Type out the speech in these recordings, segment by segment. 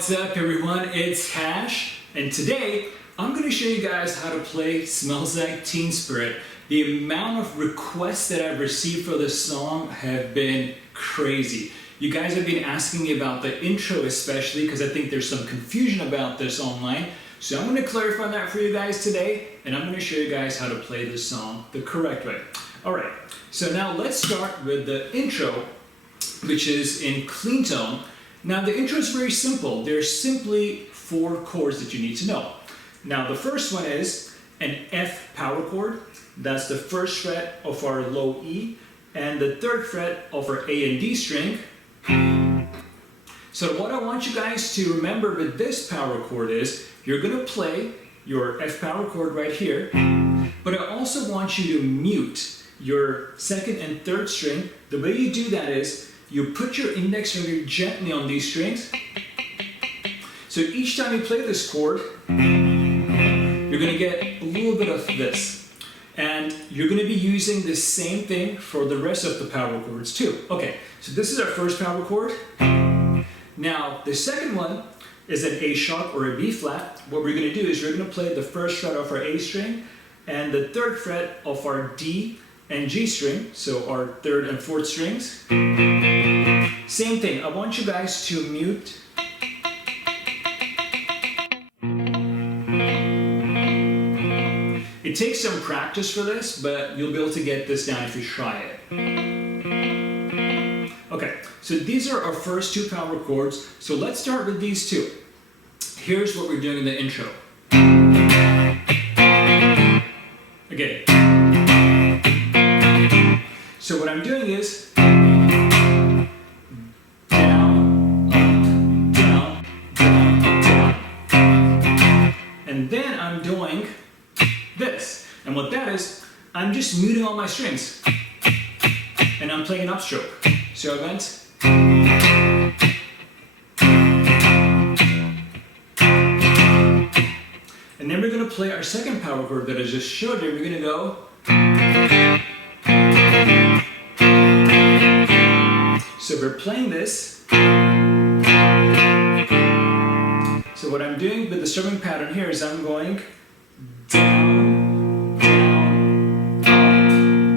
What's up everyone, it's Hash, and today I'm going to show you guys how to play Smells Like Teen Spirit. The amount of requests that I've received for this song have been crazy. You guys have been asking me about the intro especially because I think there's some confusion about this online. So I'm going to clarify that for you guys today, and I'm going to show you guys how to play this song the correct way. Alright, so now let's start with the intro, which is in clean tone. Now the intro is very simple. There's simply 4 chords that you need to know. Now the first one is an F power chord. That's the first fret of our low E and the 3rd fret of our A and D string. So what I want you guys to remember with this power chord is you're going to play your F power chord right here, but I also want you to mute your 2nd and 3rd string. The way you do that is you put your index finger gently on these strings. So each time you play this chord, you're going to get a little bit of this. And you're going to be using the same thing for the rest of the power chords too. Okay, so this is our first power chord. Now the second one is an A sharp or a B flat. What we're going to do is we're going to play the 1st fret of our A string and the 3rd fret of our D and G string, so our 3rd and 4th strings. Same thing, I want you guys to mute. It takes some practice for this, but you'll be able to get this down if you try it. Okay, so these are our first 2 power chords, so let's start with these 2. Here's what we're doing in the intro. Again. So what I'm doing is down, up, down, down, down. And then I'm doing this. And what that is, I'm just muting all my strings. And I'm playing an upstroke. So I went. And then we're going to play our second power chord that I just showed you. We're going to go. So we're playing this. So what I'm doing with the strumming pattern here is I'm going down, down, up,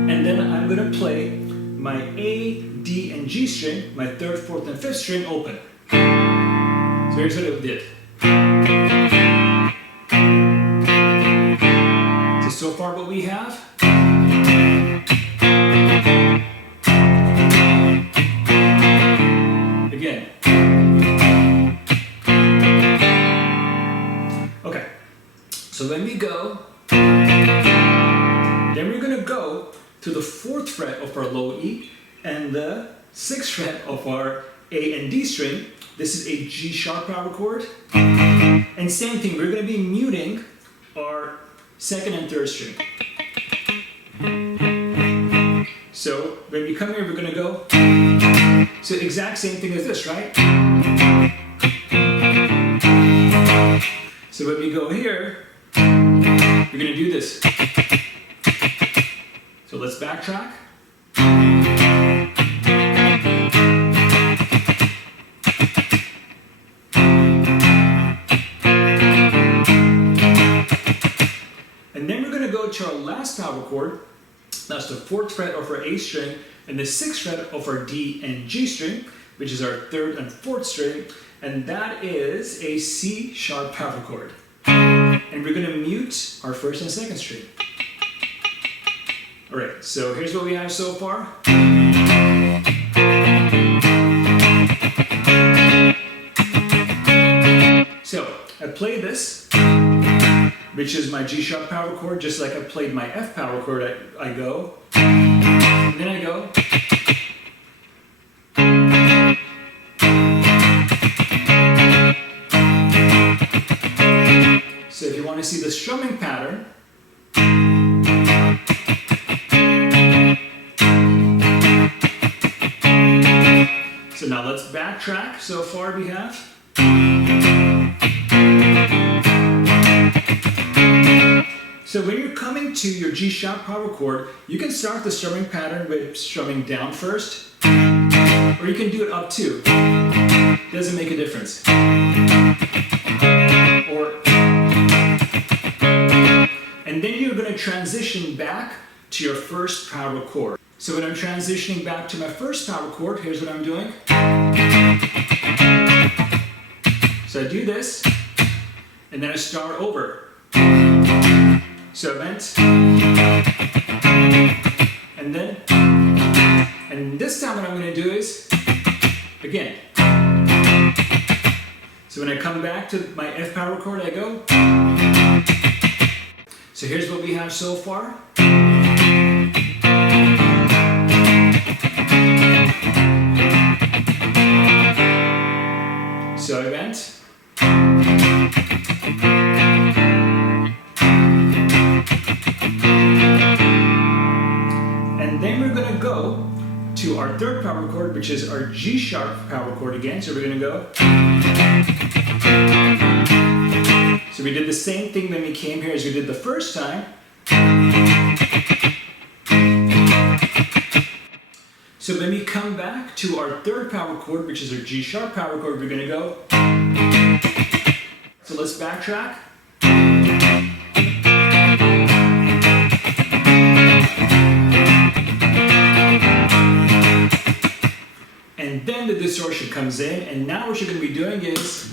and then I'm going to play my A, D, and G string, my 3rd, 4th, and 5th string open. So here's what it did. So far what we have. Again. Okay, so when we go, then we're going to go to the 4th fret of our low E and the 6th fret of our A and D string. This is a G sharp power chord. And same thing, we're going to be muting our 2nd and 3rd string. So when we come here, we're going to go. So exact same thing as this, right? So when we go here, we're going to do this. So let's backtrack. And then we're going to go to our last power chord. That's the 4th fret of our A string and the 6th fret of our D and G string, which is our 3rd and 4th string, and that is a C sharp power chord. And we're going to mute our 1st and 2nd string. Alright, so here's what we have so far. So I play this, which is my G sharp power chord, just like I played my F power chord. I go, and then I go, so if you want to see the strumming pattern, so now let's backtrack. So far we have. So when you're coming to your G sharp power chord, you can start the strumming pattern with strumming down first, or you can do it up too. Doesn't make a difference. And then you're going to transition back to your first power chord. So when I'm transitioning back to my first power chord, here's what I'm doing. So I do this, and then I start over. So I went, and then, and this time what I'm going to do is, again. So when I come back to my F power chord, I go. So here's what we have so far. So I went. And then we're going to go to our third power chord, which is our G sharp power chord again. So we're going to go. So we did the same thing when we came here as we did the first time. So when we come back to our third power chord, which is our G sharp power chord, we're going to go. So let's backtrack. And then the distortion comes in, and now what you're going to be doing is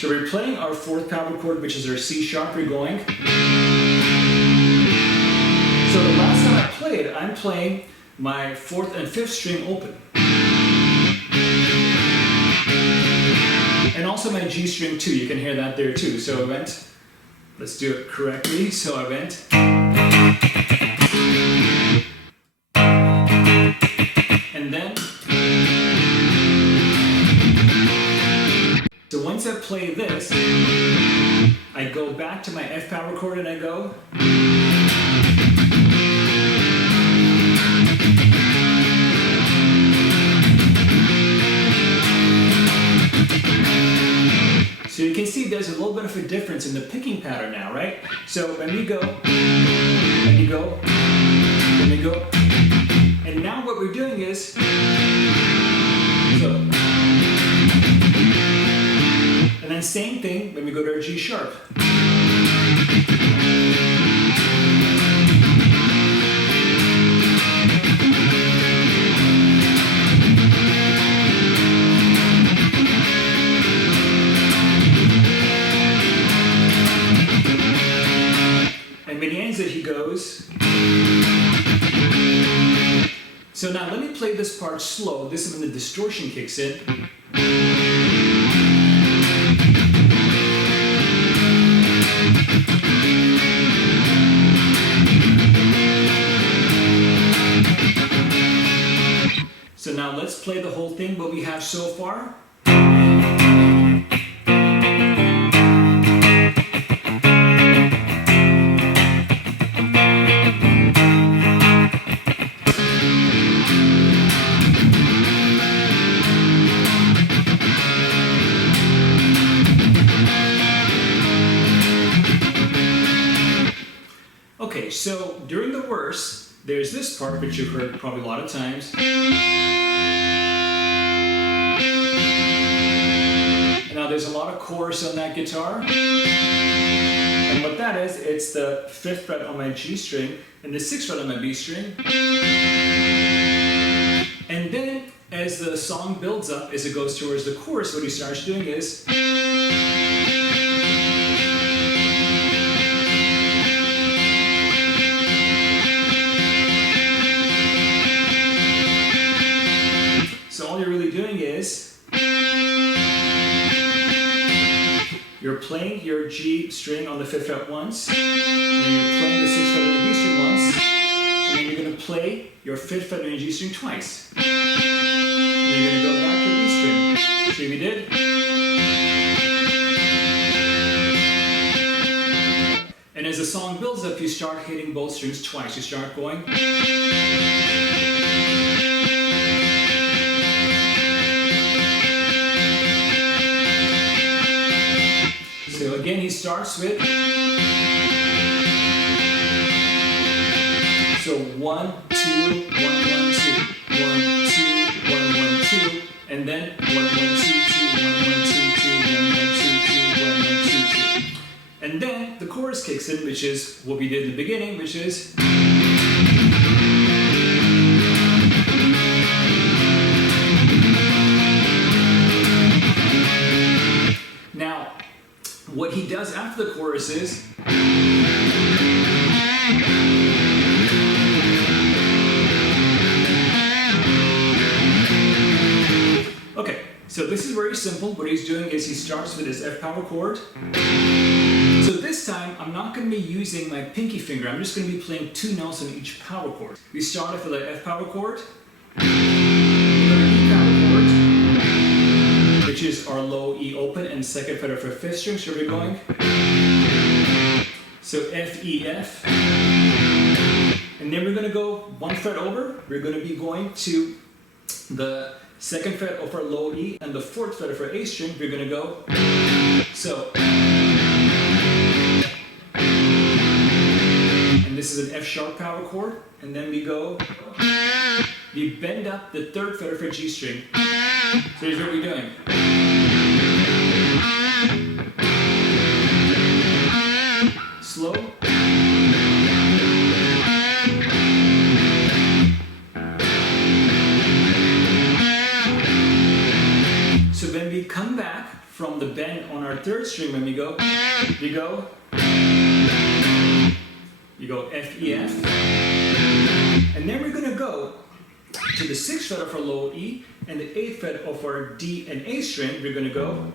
so we're playing our fourth power chord, which is our C sharp. We're going. So the last time I played, I'm playing my fourth and fifth string open. And also my G string too, you can hear that there too. So I went, let's do it correctly. So I went. And then. So once I play this, I go back to my F power chord and I go. So you can see there's a little bit of a difference in the picking pattern now, right? So when we go, and you go, and we go, and now what we're doing is, so, and then same thing when we go to our G sharp. He goes. So now let me play this part slow. This is when the distortion kicks in. So now let's play the whole thing, what we have so far. Okay, so during the verse, there's this part which you've heard probably a lot of times. And now there's a lot of chorus on that guitar. And what that is, it's the 5th fret on my G string and the 6th fret on my B string. And then as the song builds up, as it goes towards the chorus, what he starts doing is you're playing your G string on the 5th fret once, and then you're playing the 6th fret on the B string once, and then you're going to play your 5th fret on your G string twice. And then you're going to go back to the B string. See what we did? And as the song builds up, you start hitting both strings twice. You start going. So again, again, he starts with, so 1, 2, 1, 1, 2, 1, 2, 1, 1, 2, and then 1, 1, 2, 2, 1, 1, 2, 2, 1, 1, 2, 2, 1, 1, 2, 2. And then the chorus kicks in, which is what we did in the beginning, which is now, what he does after the chorus is okay, so this is very simple. What he's doing is he starts with his F power chord. So this time, I'm not going to be using my pinky finger. I'm just going to be playing 2 notes on each power chord. We start off with the F power chord, E power chord, which is our low E open and 2nd fret of our 5th string. So we're going. So F, E, F. And then we're going to go 1 fret over. We're going to be going to the 2nd fret of our low E and the 4th fret of our A string. We're going to go. So. And this is an F sharp power chord, and then we go, we bend up the 3rd fret of our G string. So here's what we're doing. Slow. So when we come back from the bend on our 3rd string, when we go, you go F, E, F, and then we're going to go to the 6th fret of our low E and the 8th fret of our D and A string. We're going to go.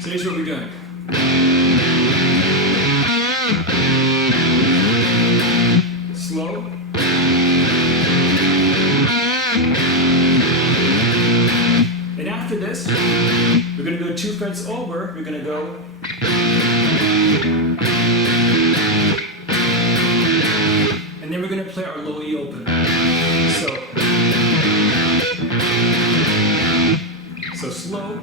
So here's what we're doing. Slow. And after this, we're going to go 2 frets over. We're going to go. And then we're going to play our low E open. So slow.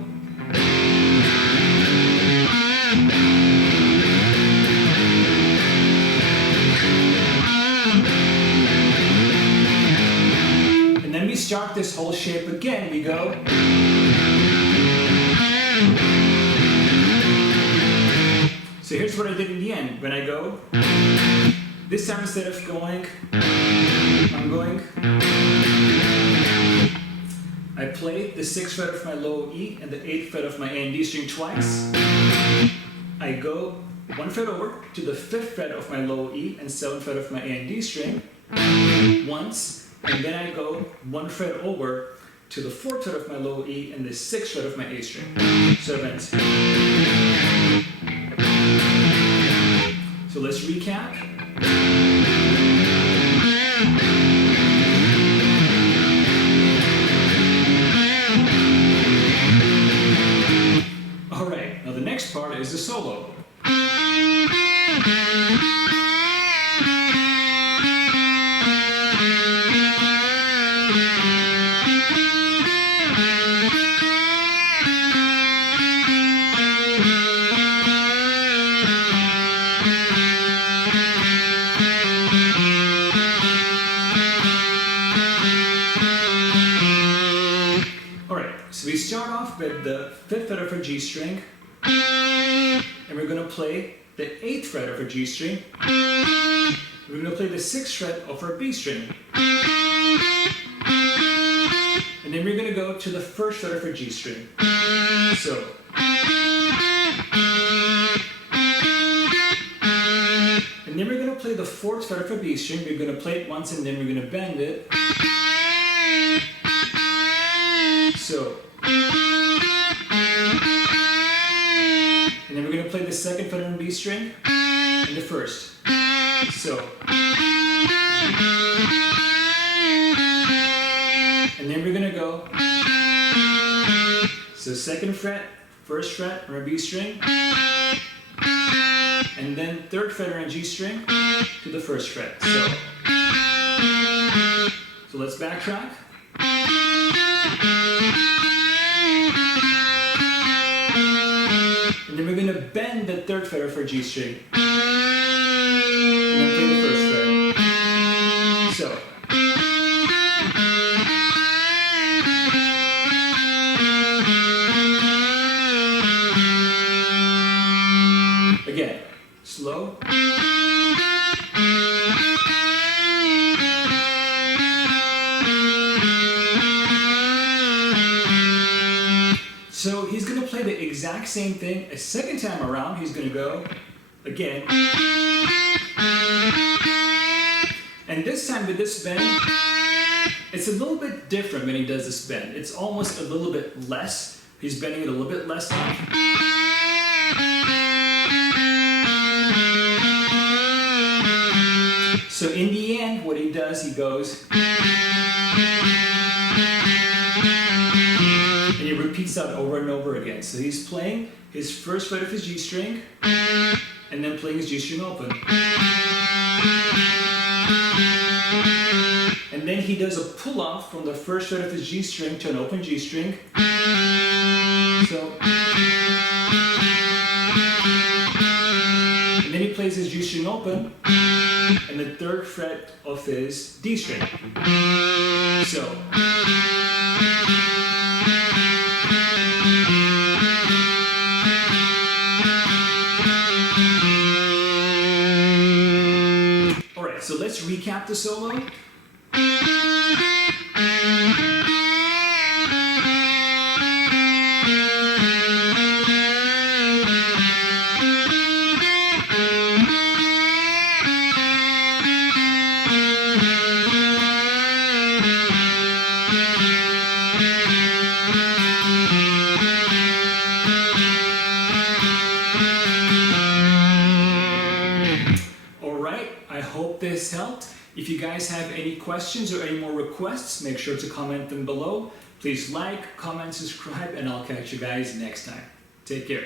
And then we start this whole shape again. We go. So here's what I did in the end. When I go, this time instead of going, I'm going. I play the 6th fret of my low E and the 8th fret of my A and D string twice. I go 1 fret over to the 5th fret of my low E and 7th fret of my A and D string once, and then I go 1 fret over to the 4th fret of my low E and the 6th fret of my A string. So that's. So let's recap. All right, now the next part is the solo. So we start off with the 5th fret of our G string, and we're going to play the 8th fret of our G string. We're going to play the 6th fret of our B string. And then we're going to go to the 1st fret of our G string. So. And then we're going to play the 4th fret of our B string. We're going to play it once and then we're going to bend it. So. And then we're going to play the 2nd fret on B string and the 1st. So. And then we're going to go. So 2nd fret, 1st fret on our B string. And then 3rd fret on G string to the 1st fret. So let's backtrack. bend the 3rd fret of our G string. And then play the 1st fret. So. Again, slow. So he's going to play the exact same thing a second time around. He's going to go again. And this time with this bend, it's a little bit different when he does this bend. It's almost a little bit less. He's bending it a little bit less off. So in the end, what he does, he goes, and he repeats that over and over again. So he's playing his 1st fret of his G string, and then playing his G string open. And then he does a pull off from the 1st fret of his G string to an open G string. So, and then he plays his G string open, and the 3rd fret of his D string. So. Alright, so let's recap the solo. I hope this helped. If you guys have any questions or any more requests, make sure to comment them below. Please like, comment, subscribe, and I'll catch you guys next time. Take care.